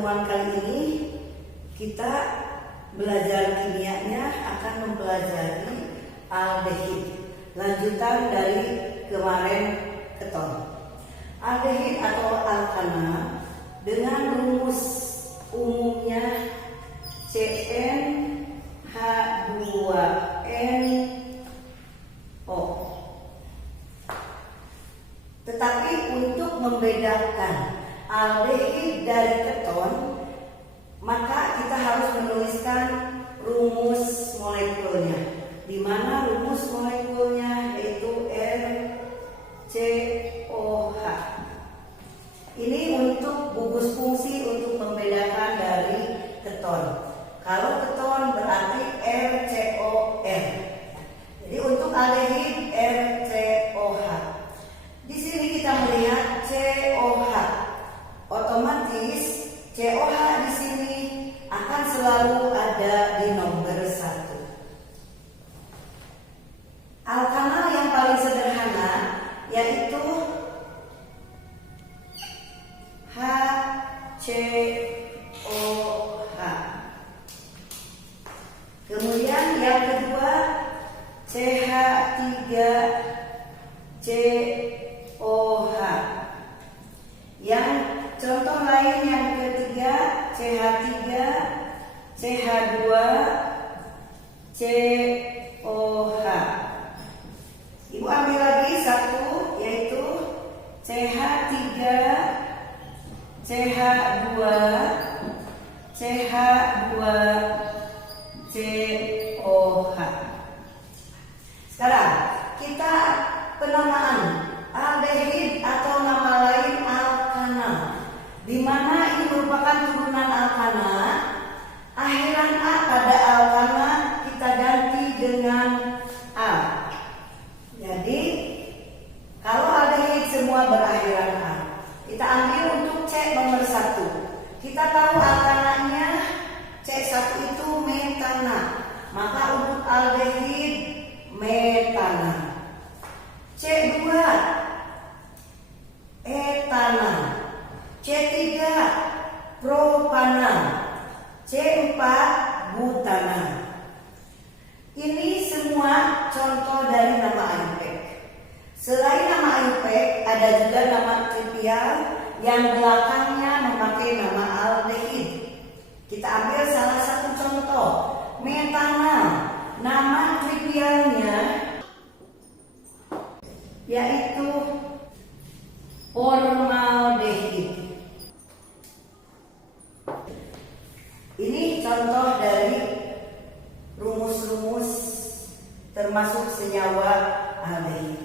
pertemuan kali ini kita belajar kimianya akan mempelajari aldehid, lanjutan dari kemarin keton. Aldehid atau alkana dengan rumus umumnya CnH2nO. Tetapi untuk membedakan aldehid dari keton, maka kita harus menuliskan rumus molekulnya, di mana rumus molekulnya yaitu RCOH. Ini untuk gugus fungsi untuk membedakan dari keton. Kalau keton berarti RCOR. Jadi untuk aldehid RCOH. Di sini kita melihat COH. Otomatis COH di sini akan selalu ada di nomor 1. Alkana yang paling sederhana yaitu HCOH. Kemudian yang kedua CH3COH. Yang contoh lain yang ketiga CH2CH2COH. Ibu ambil lagi satu yaitu CH3CH2CH2COH. Sekarang kita penamaan aldehid atau nama lain alkana, di mana ini merupakan turunan alkana. Akhiran A pada alkana kita ganti dengan A. Jadi kalau aldehid semua berakhiran A, kita ambil untuk C nomor 1. Kita tahu alkananya C1 itu metana, maka untuk aldehid metana. C2 etana, C3 propana, C4 butana. Ini semua contoh dari nama IUPAC. Selain nama IUPAC, ada juga nama trivial yang belakangnya memakai nama aldehid. Kita ambil salah satu contoh, metana. Nama trivialnya yaitu formaldehid. Ini contoh dari rumus-rumus termasuk senyawa aldehid.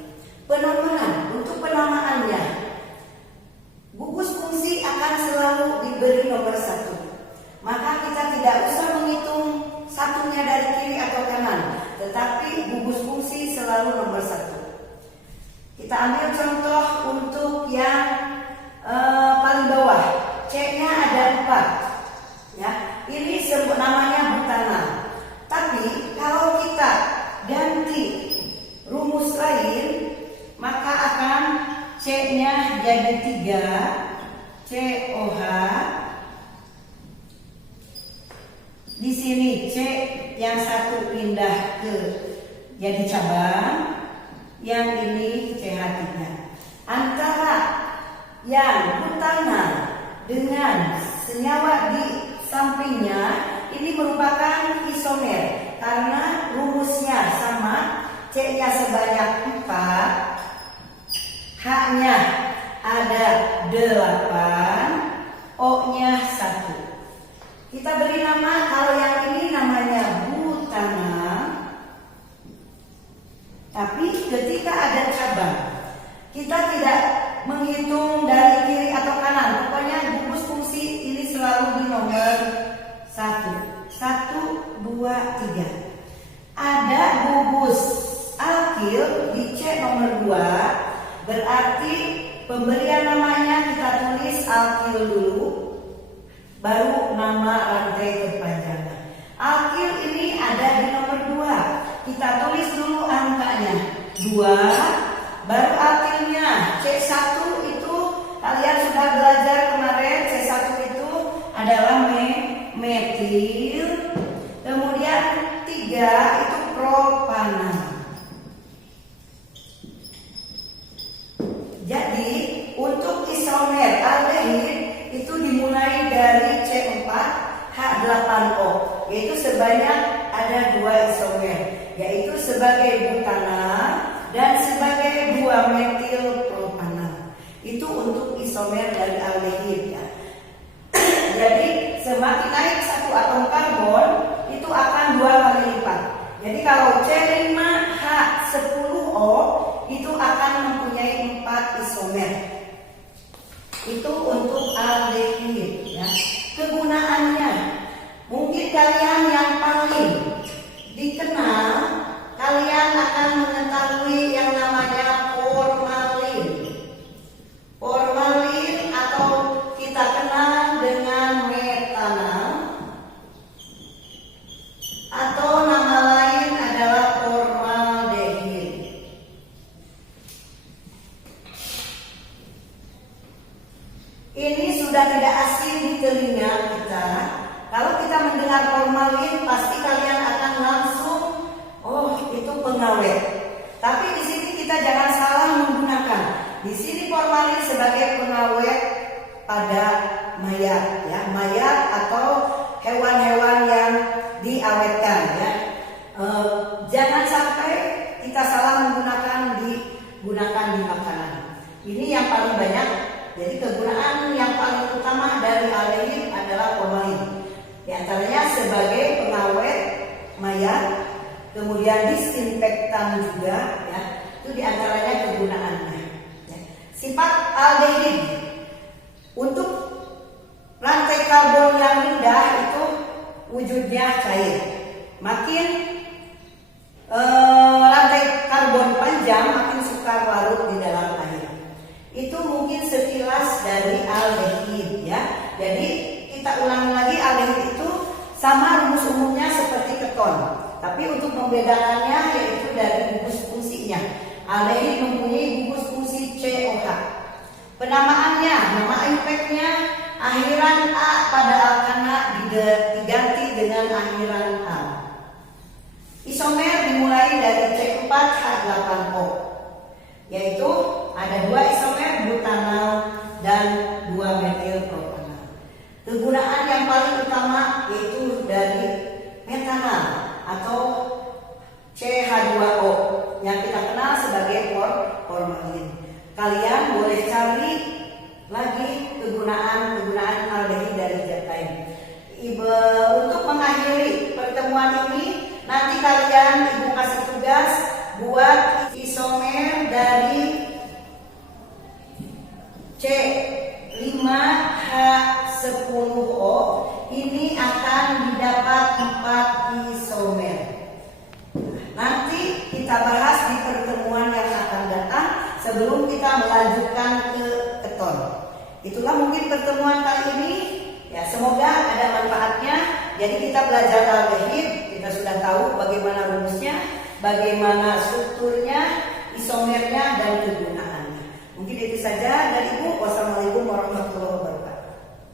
Penamaan, untuk penamaannya gugus fungsi akan selalu diberi nomor 1. Maka kita tidak usah menghitung satunya dari kiri atau kanan, tetapi gugus fungsi selalu nomor 1. Kita ambil contoh untuk yang paling bawah, C-nya ada 4. Ya, ini namanya butana. Tapi kalau kita ganti rumus lain, maka akan C-nya jadi 3, COH. Di sini C yang satu pindah ke jadi cabang, yang ini CH3. Antara yang butana dengan senyawa di sampingnya ini merupakan isomer karena rumusnya sama, C-nya sebanyak 4, H-nya ada 8, O-nya 1. Kita beri nama, kalau yang ini namanya butana. Tapi ketika ada cabang, kita tidak menghitung dari kiri atau kanan. Pokoknya gugus fungsi ini selalu di nomor 1. 1, 2, 3. Ada gugus alkil di C nomor 2. Berarti pemberian namanya kita tulis alkil dulu, baru nama rantai kepanjangan. Alkil ini ada di nomor 2. Kita tulis dulu angkanya 2, baru alkilnya C1 itu kalian sudah belajar kemarin. C1 itu ada isomer aldehid itu dimulai dari C4H8O, yaitu sebanyak ada 2 isomer, yaitu sebagai butanal dan sebagai 2 metil propanal. Itu untuk isomer dari aldehid ya. Jadi semakin naik satu atom karbon itu akan 2 kali lipat. Jadi kalau C5H10O itu akan mempunyai 4 isomer. Itu untuk aldehid ya. Kegunaannya mungkin kalian yang paling dikenal, kalian akan mengetahui yang namanya formalin. Formalin atau kita kenal dengan metanal, atau nama lain adalah formaldehid. Ini sudah tidak asing di telinga kita. Kalau kita mendengar formalin, pasti kalian akan langsung, oh itu pengawet. Tapi di sini kita jangan salah menggunakan. Di sini formalin sebagai pengawet pada mayat, ya, mayat atau hewan-hewan yang diawetkan, ya. Jangan sampai kita salah digunakan di makanan. Ini yang paling banyak. Jadi kegunaan yang paling utama dari aldehid adalah formalin. Di antaranya sebagai pengawet mayat, kemudian disinfektan juga, ya. Itu di antaranya kegunaannya. Ya. Sifat aldehid untuk rantai karbon yang rendah itu wujudnya cair. Makin rantai karbon panjang, makin sukar larut di dalam air. Itu mungkin sekilas dari aldehid ya. Jadi kita ulangi lagi, aldehid itu sama rumus umumnya seperti keton. Tapi untuk membedakannya yaitu dari gugus fungsinya. Aldehid mempunyai gugus fungsi COH. Penamaannya, nama impactnya akhiran A pada alkana diganti dengan akhiran A. Isomer dimulai dari C4H8O, yaitu ada 2 isomer butanal dan 2 metil propanal. Kegunaan yang paling utama yaitu dari metanal atau CH2O yang kita kenal sebagai formalin. Kalian boleh cari lagi kegunaan aldehid dari zat lain. Untuk mengakhiri pertemuan ini, nanti kalian ibu kasih tugas buat isomer dari C5H10O. Ini akan didapat 4 isomer. Nanti kita bahas di pertemuan yang akan datang sebelum kita melanjutkan ke keton. Itulah mungkin pertemuan kali ini. Ya, semoga ada manfaatnya. Jadi kita belajar aldehid, kita sudah tahu bagaimana rumusnya, bagaimana strukturnya, isomernya, dan kegunaannya. Mungkin itu saja dari Ibu. Wassalamualaikum warahmatullahi wabarakatuh.